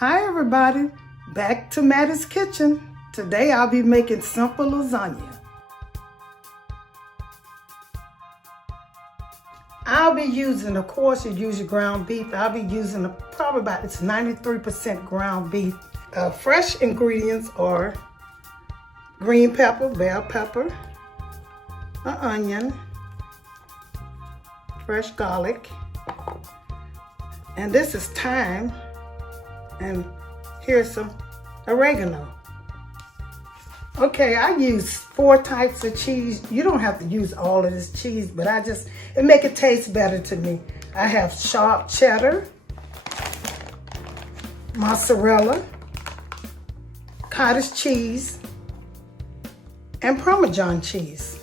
Hi everybody, back to Mattie's kitchen. Today I'll be making simple lasagna. I'll be using, of course, you use your ground beef. I'll be using probably about, it's 93% ground beef. Fresh ingredients are green pepper, bell pepper, an onion, fresh garlic, and this is thyme. And here's some oregano. Okay, I use 4 types of cheese. You don't have to use all of this cheese, but it make it taste better to me. I have sharp cheddar, mozzarella, cottage cheese, and Parmesan cheese.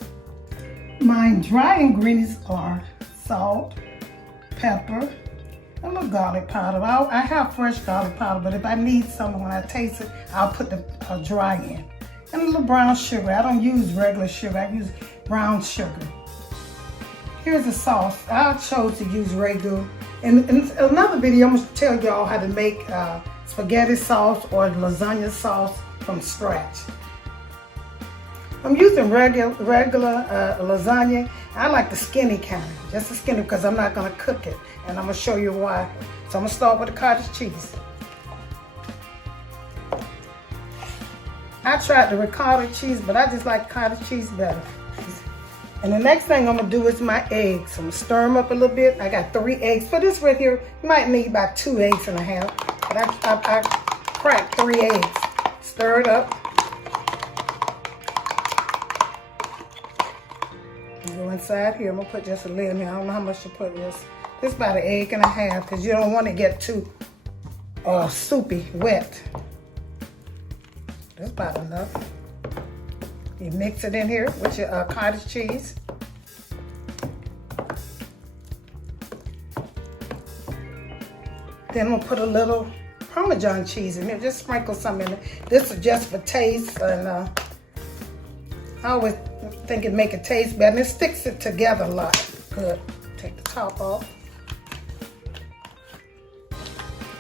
My dry ingredients are salt, pepper, a little garlic powder. I have fresh garlic powder, but if I need some when I taste it, I'll put the dry in. And a little brown sugar. I don't use regular sugar, I use brown sugar. Here's the sauce. I chose to use ragu. In another video, I'm going to tell y'all how to make spaghetti sauce or lasagna sauce from scratch. I'm using regular lasagna. I like the skinny kind, just the skinny, because I'm not going to cook it. And I'm going to show you why. So I'm going to start with the cottage cheese. I tried the ricotta cheese, but I just like cottage cheese better. And the next thing I'm going to do is my eggs. I'm going to stir them up a little bit. I got 3 eggs. For this right here, you might need about 2 eggs and a half. But I cracked 3 eggs. Stir it up. Go inside here. I'm going to put just a little in here. I don't know how much to put in this. This is about 1.5 eggs because you don't want to get too soupy, wet. That's about enough. You mix it in here with your cottage cheese. Then we'll put a little Parmesan cheese in here. Just sprinkle some in it. This is just for taste, and I always think it make it taste better. And it sticks it together a lot. Good. Take the top off.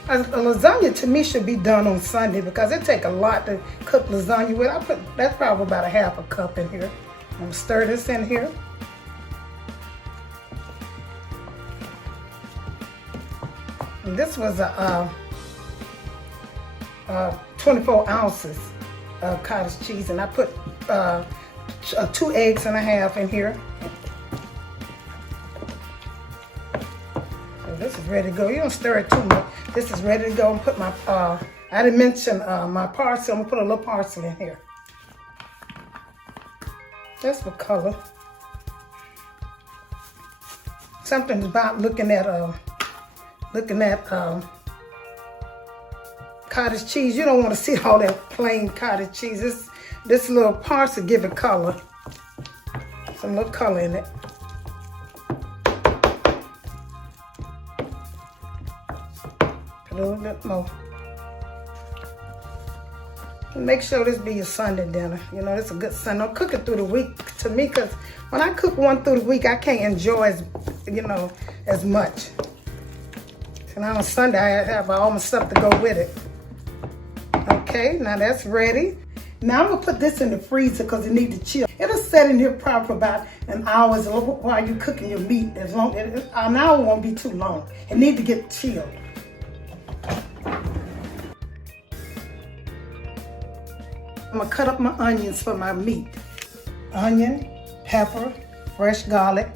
A lasagna to me should be done on Sunday because it takes a lot to cook lasagna with. That's probably about 1/2 cup in here. I'm gonna stir this in here. And this was a 24 ounces of cottage cheese, and I put 2.5 eggs in here. So this is ready to go. You don't stir it too much. This is ready to go. And put my, I didn't mention my parsley. I'm gonna put a little parsley in here. Just for color. Something about looking at cottage cheese. You don't want to see all that plain cottage cheese. This little parsley give it color. Some little color in it. A little bit more. Make sure this be your Sunday dinner. You know, it's a good Sunday. Don't cook it through the week to me, because when I cook one through the week, I can't enjoy as much. And on Sunday, I have all my stuff to go with it. Okay, now that's ready. Now I'm gonna put this in the freezer because it needs to chill. It'll set in here probably for about an hour while you're cooking your meat. An hour won't be too long. It needs to get chilled. I'm gonna cut up my onions for my meat. Onion, pepper, fresh garlic,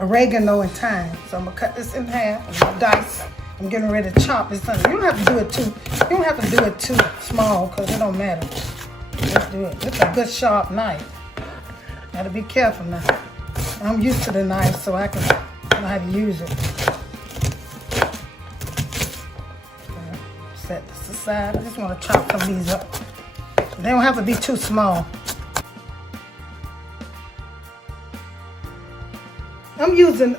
oregano, and thyme. So I'm gonna cut this in half, dice. I'm getting ready to chop this onion. You don't have to do it too small because it don't matter. Let's do it. It's a good sharp knife. Gotta be careful now. I'm used to the knife, so I can know how to use it. Set this aside. I just want to chop some of these up. They don't have to be too small. I'm using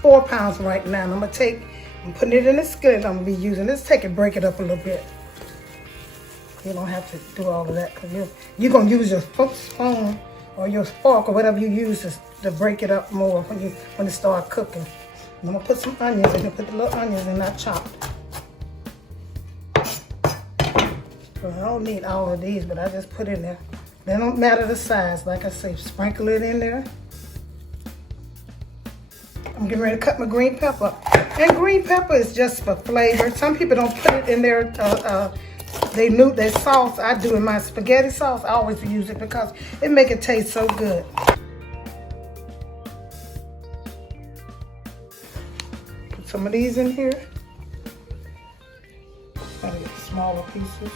4 pounds right now. I'm putting it in the skillet. I'm gonna be using this. Take it, break it up a little bit. You don't have to do all of that because you're gonna use your spoon or your fork or whatever you use to break it up more when it start cooking. I'm gonna put some onions in here. Put the little onions in that chopped. Well, I don't need all of these, but I just put in there. They don't matter the size. Like I say, sprinkle it in there. I'm getting ready to cut my green pepper. And green pepper is just for flavor. Some people don't put it in their their sauce. I do in my spaghetti sauce. I always use it because it makes it taste so good. Put some of these in here. Gotta get smaller pieces.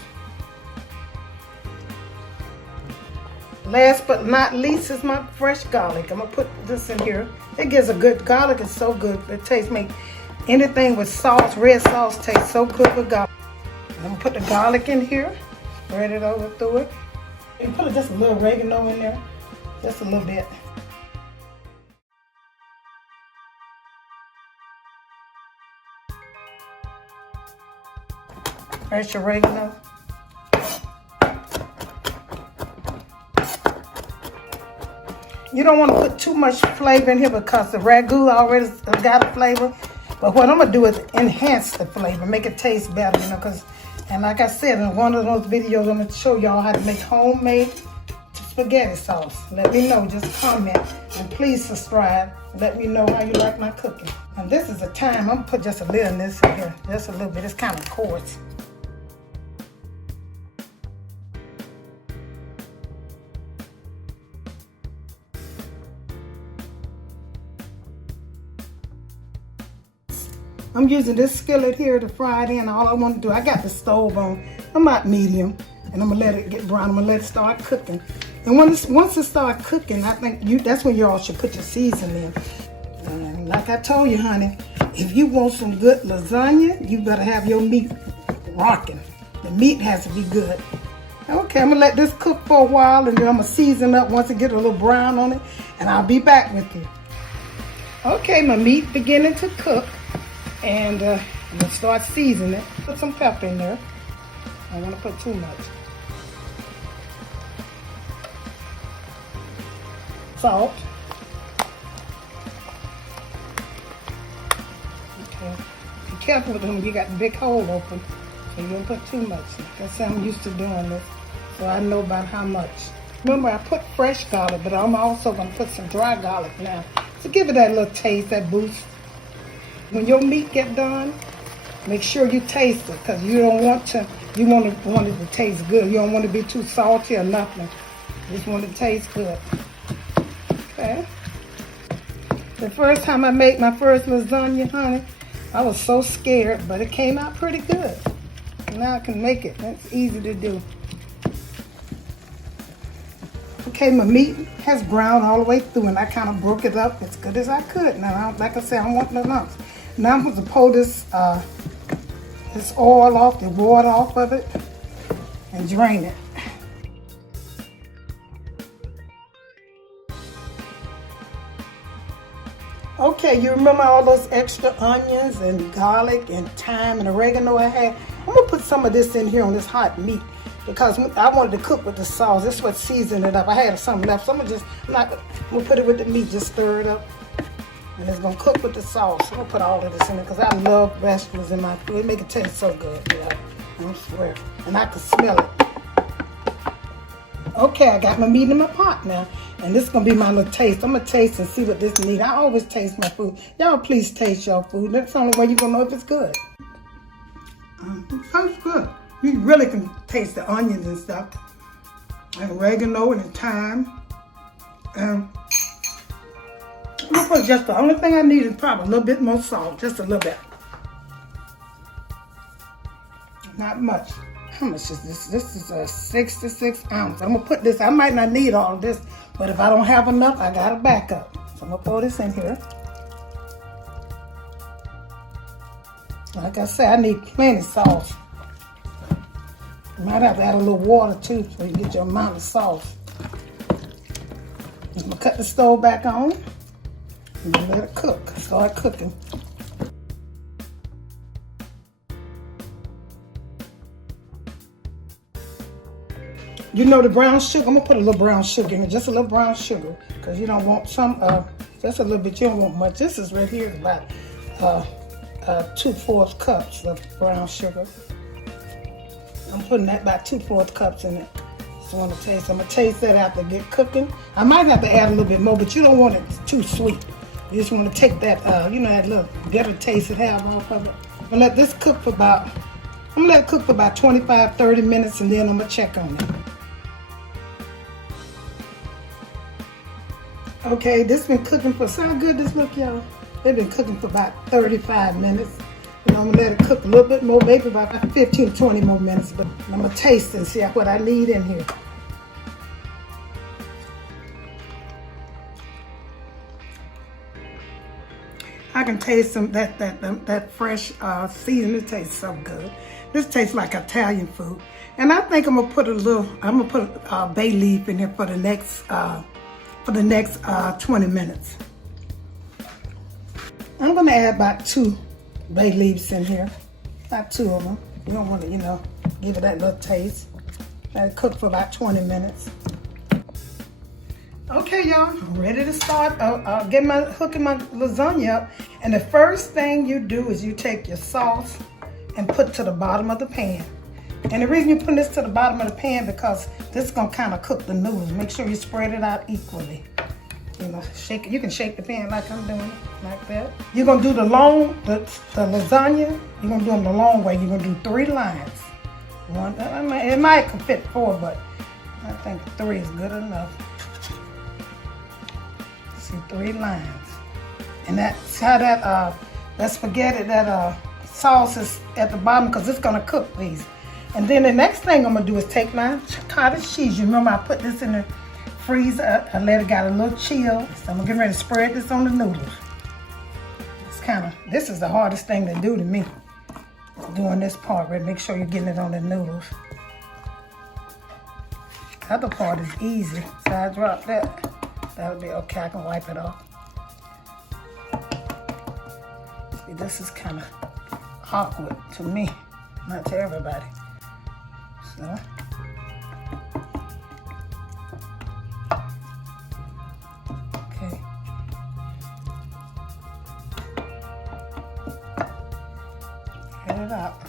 Last but not least is my fresh garlic. I'm gonna put this in here. It gives a good, garlic is so good. It tastes, make anything with sauce, red sauce tastes so good with garlic. I'm gonna put the garlic in here, spread it over through it. And put just a little oregano in there, just a little bit. Fresh oregano. You don't want to put too much flavor in here because the ragu already got a flavor. But what I'm going to do is enhance the flavor, make it taste better, you know, because, and like I said, in one of those videos, I'm going to show y'all how to make homemade spaghetti sauce. Let me know, just comment, and please subscribe. Let me know how you like my cooking. And this is a thyme. I'm going to put just a little in this in here, just a little bit. It's kind of coarse. I'm using this skillet here to fry it in. All I want to do, I got the stove on about medium, and I'm gonna let it get brown. I'm gonna let it start cooking. And once it starts cooking, I think that's when you all should put your seasoning in. And like I told you, honey, if you want some good lasagna, you better have your meat rocking. The meat has to be good. Okay, I'm gonna let this cook for a while, and then I'm gonna season up once it gets a little brown on it, and I'll be back with you. Okay, my meat beginning to cook. And I'm going to start seasoning it. Put some pepper in there. I don't want to put too much. Salt. Okay. Be careful with them. You got the big hole open. So you don't put too much. That's how I'm used to doing this. So I know about how much. Remember, I put fresh garlic, but I'm also going to put some dry garlic now. So give it that little taste, that boost. When your meat get done, make sure you taste it, because you don't want to, you want it to taste good. You don't want to be too salty or nothing. You just want it to taste good. Okay. The first time I made my first lasagna, honey, I was so scared, but it came out pretty good. Now I can make it. That's easy to do. Okay, my meat has browned all the way through, and I kind of broke it up as good as I could. Now, like I said, I don't want no lumps. Now I'm going to pour this oil off, the water off of it, and drain it. Okay, you remember all those extra onions and garlic and thyme and oregano I had? I'm going to put some of this in here on this hot meat, because I wanted to cook with the sauce. This is what seasoned it up. I had some left, so I'm going to put it with the meat, just stir it up. And it's going to cook with the sauce. I'm going to put all of this in it because I love vegetables in my food. It makes it taste so good. Yeah, I swear. And I can smell it. Okay, I got my meat in my pot now. And this is going to be my little taste. I'm going to taste and see what this needs. I always taste my food. Y'all please taste your food. That's the only way you're going to know if it's good. It tastes good. You really can taste the onions and stuff. And oregano and the thyme. I'm going to put just the only thing I need is probably a little bit more salt. Just a little bit. Not much. How much is this? This is a 66 ounce. I'm going to put this. I might not need all of this, but if I don't have enough, I got a backup. So I'm going to pour this in here. Like I said, I need plenty of sauce. You might have to add a little water too so you get your amount of sauce. I'm going to cut the stove back on. And let it cook. Start cooking. You know the brown sugar, I'm going to put a little brown sugar in it, just a little brown sugar, because you don't want some, just a little bit, you don't want much. This is right here is about 2/4 cups of brown sugar. I'm putting that about 2/4 cups in it. Just want to taste. I'm gonna taste that after it get cooking. I might have to add a little bit more, but you don't want it too sweet. You just want to take that, that little bitter taste it have off of it. I'm gonna let this cook for about, 25-30 minutes, and then I'm gonna check on it. Okay, this been cooking for, see how good this look, y'all? They've been cooking for about 35 minutes. And I'm gonna let it cook a little bit more, maybe about 15-20 more minutes. But I'm gonna taste and see what I need in here. I can taste some that fresh seasoning. It tastes so good. This tastes like Italian food. And I think I'm gonna put a bay leaf in here for the next 20 minutes. I'm gonna add about 2 bay leaves in here, about 2 of them. You don't want to, give it that little taste. Let it cook for about 20 minutes. Okay, y'all, I'm ready to start hooking my lasagna up. And the first thing you do is you take your sauce and put to the bottom of the pan. And the reason you put this to the bottom of the pan because this is gonna kind of cook the noodles. Make sure you spread it out equally. Shake it. You can shake the pan like I'm doing it, like that. You're gonna do the lasagna. You're gonna do them the long way. You're gonna do 3 lines. It might fit 4, but I think 3 is good enough. See, 3 lines, and that's how that spaghetti, that sauce is at the bottom because it's gonna cook these. And then the next thing I'm gonna do is take my cottage cheese. You remember I put this in the freezer. I let it get a little chill. So I'm gonna get ready to spread this on the noodles. This is the hardest thing to do to me. Doing this part, right? Make sure you're getting it on the noodles. The other part is easy. So I drop that. That'll be okay. I can wipe it off. See, this is kind of awkward to me, not to everybody. So. Okay. Get it out.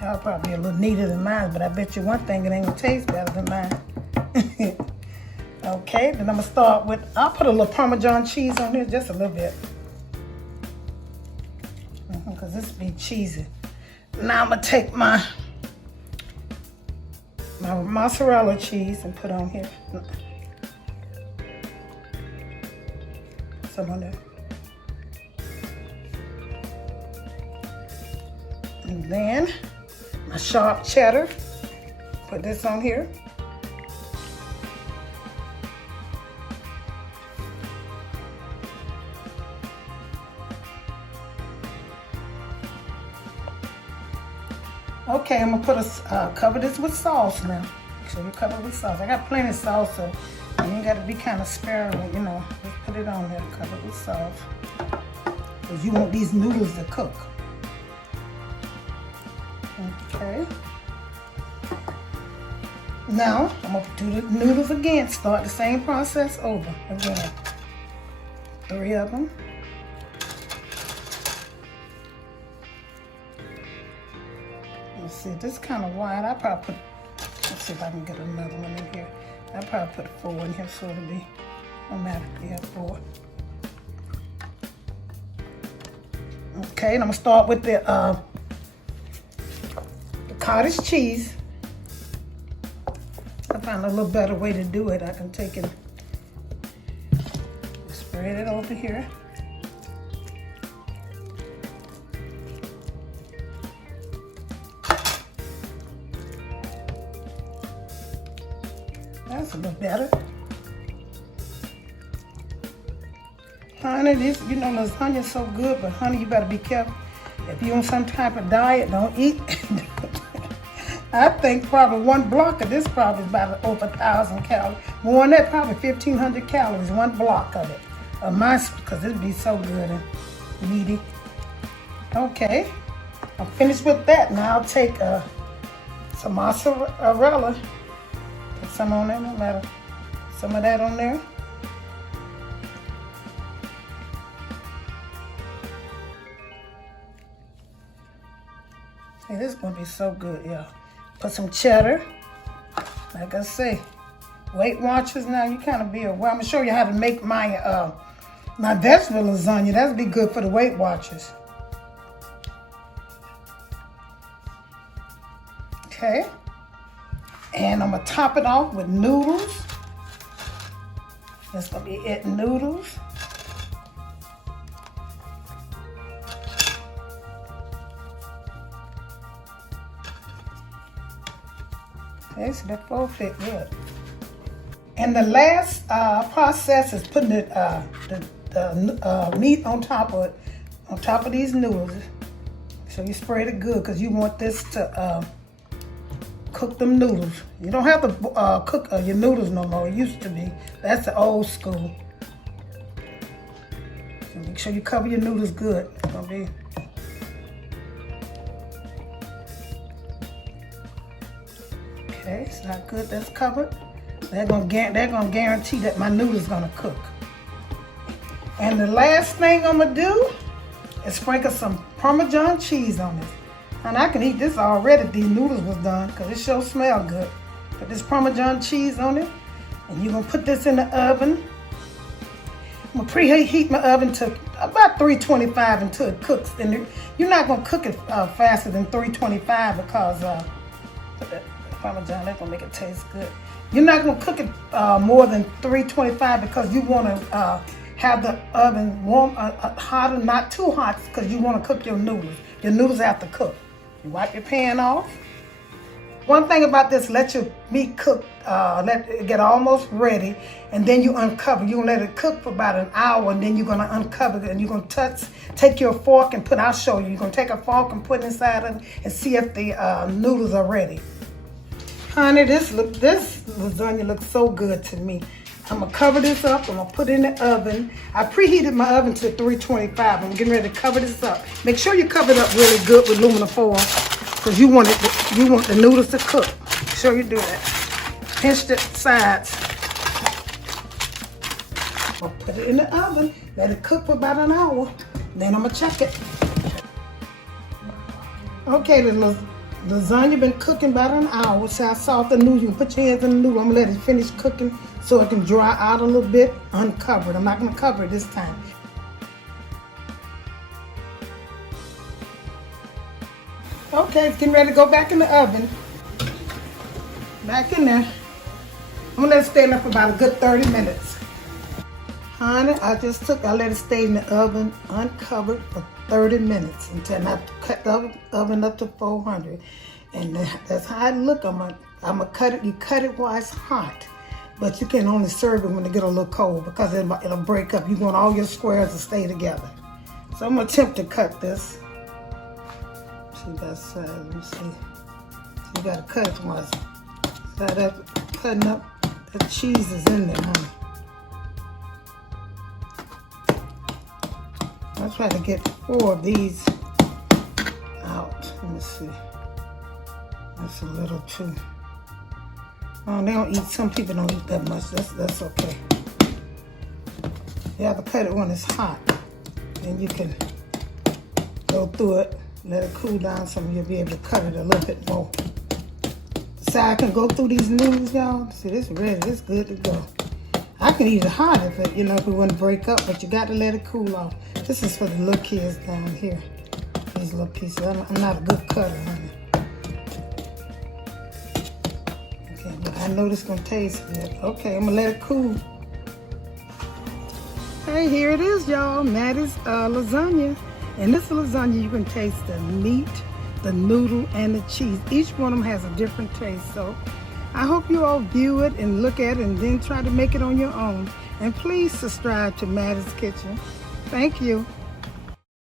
Y'all probably a little neater than mine, but I bet you one thing, it ain't gonna taste better than mine. Okay, then I'm gonna start with, I'll put a little Parmesan cheese on here, just a little bit. Because this be cheesy. Now I'm gonna take my mozzarella cheese and put on here. Some on there. And then my sharp cheddar. Put this on here. Okay, I'm gonna put cover this with sauce now. Make sure you cover it with sauce. I got plenty of sauce, so you ain't gotta be kind of sparing, Just put it on there, cover it with sauce. Because you want these noodles to cook. Okay. Now, I'm gonna do the noodles again. Start the same process over again. 3 of them. Let's see, this is kind of wide. I probably put, let's see if I can get another one in here. I probably put 4 in here so it'll be, no matter, yeah, 4. Okay, and I'm gonna start with the cottage cheese. I found a little better way to do it. I can take it, spread it over here. That's a little better. Honey, this, lasagna's so good, but honey, you better be careful. If you're on some type of diet, don't eat. I think probably 1 block of this probably is about over 1,000 calories. More than that, probably 1,500 calories, 1 block of it. Of my, because it'd be so good and meaty. Okay, I'm finished with that. Now I'll take some mozzarella. Put some on there, no matter. Some of that on there. Yeah, this is gonna be so good, y'all. Put some cheddar. Like I say, Weight Watchers now, you kind of be aware. I'm gonna show you how to make my my vegetable lasagna. That'd be good for the Weight Watchers. Okay. And I'm gonna top it off with noodles. That's gonna be it, noodles. Okay, so that both fit good. And the last process is putting the meat on top of these noodles. So you spread it good because you want this to cook them noodles. You don't have to cook your noodles no more. It used to be. That's the old school. So make sure you cover your noodles good. It's gonna be. Okay, it's not good. That's covered. They're gonna guarantee that my noodles gonna cook. And the last thing I'm gonna do is sprinkle some Parmesan cheese on this. And I can eat this already if these noodles was done because it sure smell good. Put this Parmesan cheese on it. And you're gonna put this in the oven. I'm gonna preheat my oven to about 325 until it cooks. And you're not gonna cook it faster than 325 because the Parmesan, that's gonna make it taste good. You're not gonna cook it more than 325 because you wanna have the oven warm, hot and not too hot because you wanna cook your noodles. Your noodles have to cook. You wipe your pan off. One thing about this, let your meat cook, let it get almost ready, and then you uncover. You're gonna let it cook for about an hour, and then you're gonna uncover it, and you're gonna take your fork and I'll show you. You're gonna take a fork and put it inside of it and see if the noodles are ready. Honey, this lasagna looks so good to me. I'm gonna cover this up. I'm gonna put it in the oven. I preheated my oven to 325. I'm getting ready to cover this up. Make sure you cover it up really good with aluminum foil because you want the noodles to cook. Make sure you do that. Pinch the sides. I'll put it in the oven. Let it cook for about an hour. Then I'm gonna check it. Okay, the lasagna been cooking about an hour. So I saw the noodle. You can put your hands in the noodle. I'm gonna let it finish cooking so it can dry out a little bit uncovered. I'm not gonna cover it this time. Okay, it's getting ready to go back in the oven. Back in there. I'm gonna let it stay in there for about a good 30 minutes. Honey, I let it stay in the oven uncovered for 30 minutes until I cut the oven up to 400. And that's how it look. I'm gonna cut it. You cut it while it's hot, but you can only serve it when it get a little cold because it'll break up. You want all your squares to stay together. So I'm gonna attempt to cut this. See that side, let me see. So you gotta cut it once. So that cutting up, the cheese is in there, honey. I'll try to get 4 of these out. Let me see. That's a little too. Oh, they don't eat. Some people don't eat that much. That's okay. You have to cut it when it's hot. Then you can go through it, let it cool down some. You'll be able to cut it a little bit more. So I can go through these noodles, y'all. See, this is ready. This is good to go. I can eat it hot if it, if it wouldn't break up, but you got to let it cool off. This is for the little kids down here. These little pieces. I'm not a good cutter, honey. Okay, but I know this is gonna taste good. Okay, I'm gonna let it cool. Hey, here it is, y'all. Mattie's lasagna. And this lasagna, you can taste the meat, the noodle, and the cheese. Each one of them has a different taste. So I hope you all view it and look at it and then try to make it on your own. And please subscribe to Mattie's Kitchen. Thank you.